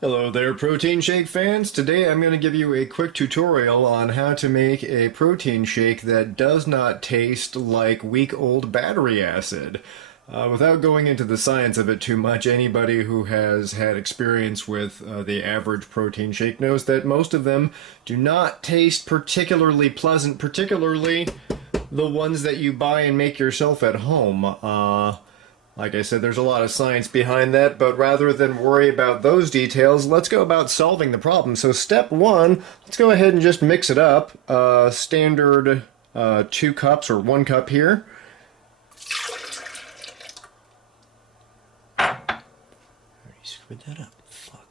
Hello there, protein shake fans. Today I'm going to give you a quick tutorial on how to make a protein shake that does not taste like week-old battery acid. Without going into the science of it too much, anybody who has had experience with the average protein shake knows that most of them do not taste particularly pleasant, particularly the ones that you buy and make yourself at home. Like I said, there's a lot of science behind that, but rather than worry about those details, let's go about solving the problem. So step one, let's go ahead and just mix it up. Standard 2 cups or 1 cup here. I already screwed that up. Fuck.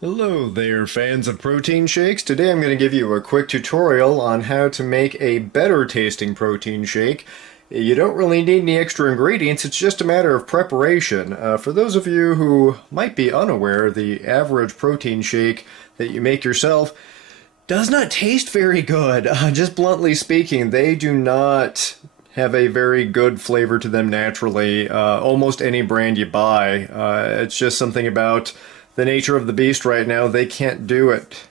Hello there, fans of protein shakes. Today I'm going to give you a quick tutorial on how to make a better tasting protein shake. You don't really need any extra ingredients, it's just a matter of preparation. For those of you who might be unaware, the average protein shake that you make yourself does not taste very good. Just bluntly speaking, they do not have a very good flavor to them naturally. Almost any brand you buy. It's just something about the nature of the beast right now, they can't do it.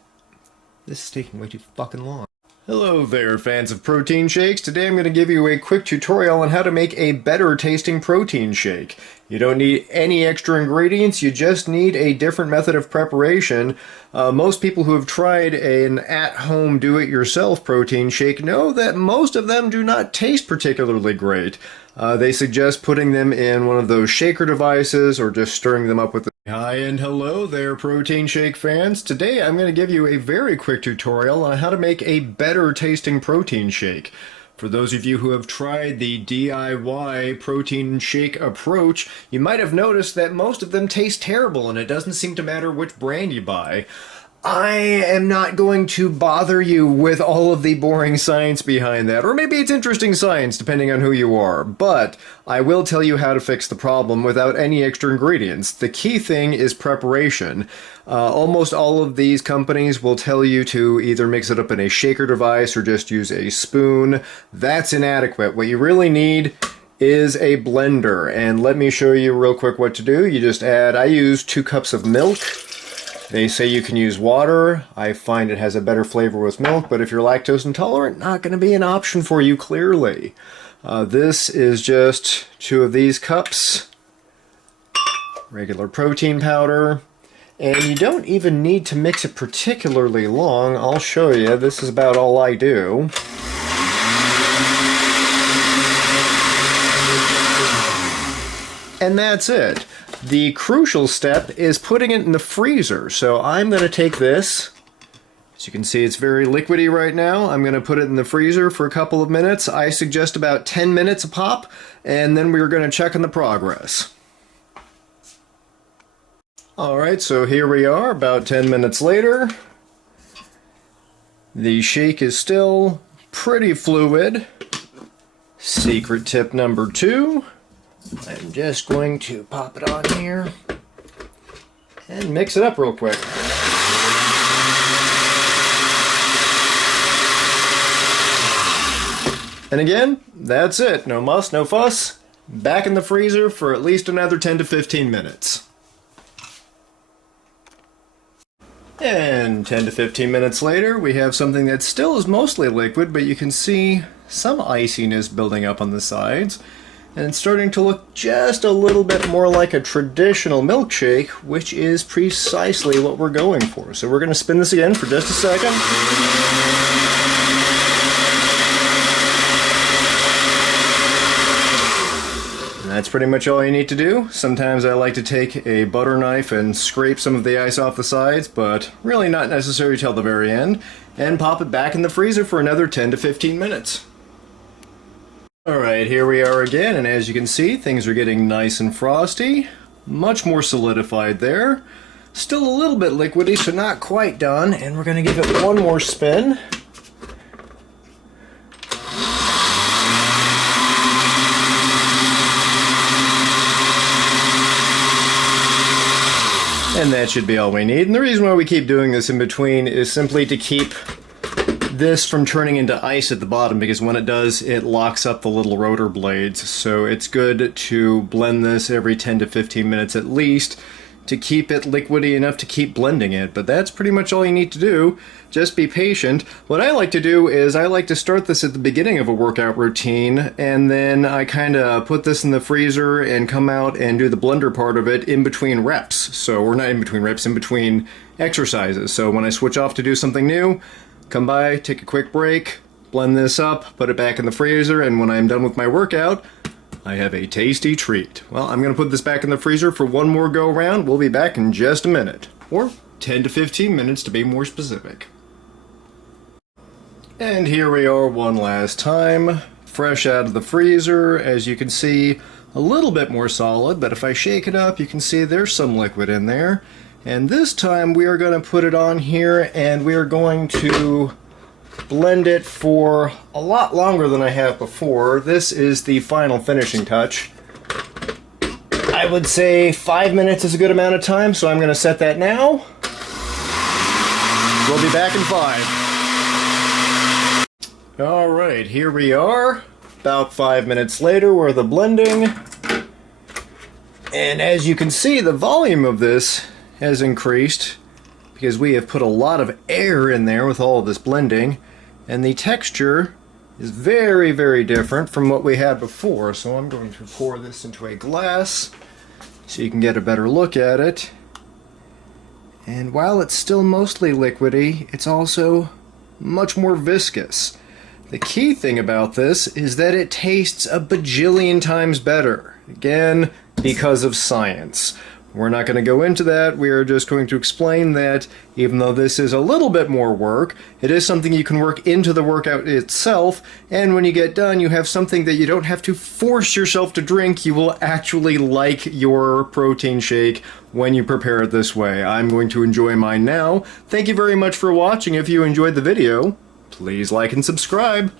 This is taking way too fucking long. Hello there, fans of protein shakes. Today I'm going to give you a quick tutorial on how to make a better tasting protein shake. You don't need any extra ingredients, you just need a different method of preparation. Most people who have tried an at-home do-it-yourself protein shake know that most of them do not taste particularly great. They suggest putting them in one of those shaker devices or just stirring them up with the... Hi and hello there, protein shake fans. Today I'm going to give you a very quick tutorial on how to make a better tasting protein shake. For those of you who have tried the DIY protein shake approach, you might have noticed that most of them taste terrible and it doesn't seem to matter which brand you buy. I am not going to bother you with all of the boring science behind that, or maybe it's interesting science depending on who you are, but I will tell you how to fix the problem without any extra ingredients. The key thing is preparation. Almost all of these companies will tell you to either mix it up in a shaker device or just use a spoon. That's inadequate. What you really need is a blender, and let me show you real quick what to do. You just add, I use 2 cups of milk. They say you can use water. I find it has a better flavor with milk, but if you're lactose intolerant, not going to be an option for you clearly. This is just 2 of these cups, regular protein powder, and you don't even need to mix it particularly long. I'll show you. This is about all I do. And that's it. The crucial step is putting it in the freezer. So I'm going to take this. As you can see, it's very liquidy right now. I'm going to put it in the freezer for a couple of minutes. I suggest about 10 minutes a pop, and then we're going to check on the progress. Alright, so here we are, about 10 minutes later. The shake is still pretty fluid. Secret tip number 2. I'm just going to pop it on here and mix it up real quick. And again, that's it. No muss, no fuss. Back in the freezer for at least another 10 to 15 minutes. And 10 to 15 minutes later, we have something that still is mostly liquid, but you can see some iciness building up on the sides. And it's starting to look just a little bit more like a traditional milkshake, which is precisely what we're going for. So we're going to spin this again for just a second. And that's pretty much all you need to do. Sometimes I like to take a butter knife and scrape some of the ice off the sides, but really not necessary till the very end, and pop it back in the freezer for another 10 to 15 minutes. Alright, here we are again, and as you can see, things are getting nice and frosty. Much more solidified there. Still a little bit liquidy, so not quite done, and we're going to give it one more spin. And that should be all we need. And the reason why we keep doing this in between is simply to keep this from turning into ice at the bottom, because when it does, it locks up the little rotor blades. So it's good to blend this every 10 to 15 minutes at least to keep it liquidy enough to keep blending it, but that's pretty much all you need to do. Just be patient. What I like to do is I like to start this at the beginning of a workout routine, and then I kind of put this in the freezer and come out and do the blender part of it in between reps. So we're not in between reps, in between exercises. So when I switch off to do something new, come by, take a quick break, blend this up, put it back in the freezer, and when I'm done with my workout, I have a tasty treat. Well, I'm going to put this back in the freezer for one more go round. We'll be back in just a minute. Or 10 to 15 minutes to be more specific. And here we are one last time. Fresh out of the freezer. As you can see, a little bit more solid, but if I shake it up, you can see there's some liquid in there. And this time we are going to put it on here and we are going to blend it for a lot longer than I have before. This is the final finishing touch. I would say 5 minutes is a good amount of time, so I'm going to set that now. We'll be back in 5. Alright, here we are. About 5 minutes later, we're the blending. And as you can see, the volume of this has increased because we have put a lot of air in there with all of this blending, and the texture is very, very different from what we had before. So I'm going to pour this into a glass so you can get a better look at it. And while it's still mostly liquidy, it's also much more viscous. The key thing about this is that it tastes a bajillion times better. Again, because of science. We're not going to go into that. We are just going to explain that even though this is a little bit more work, it is something you can work into the workout itself, and when you get done, you have something that you don't have to force yourself to drink. You will actually like your protein shake when you prepare it this way. I'm going to enjoy mine now. Thank you very much for watching. If you enjoyed the video, please like and subscribe.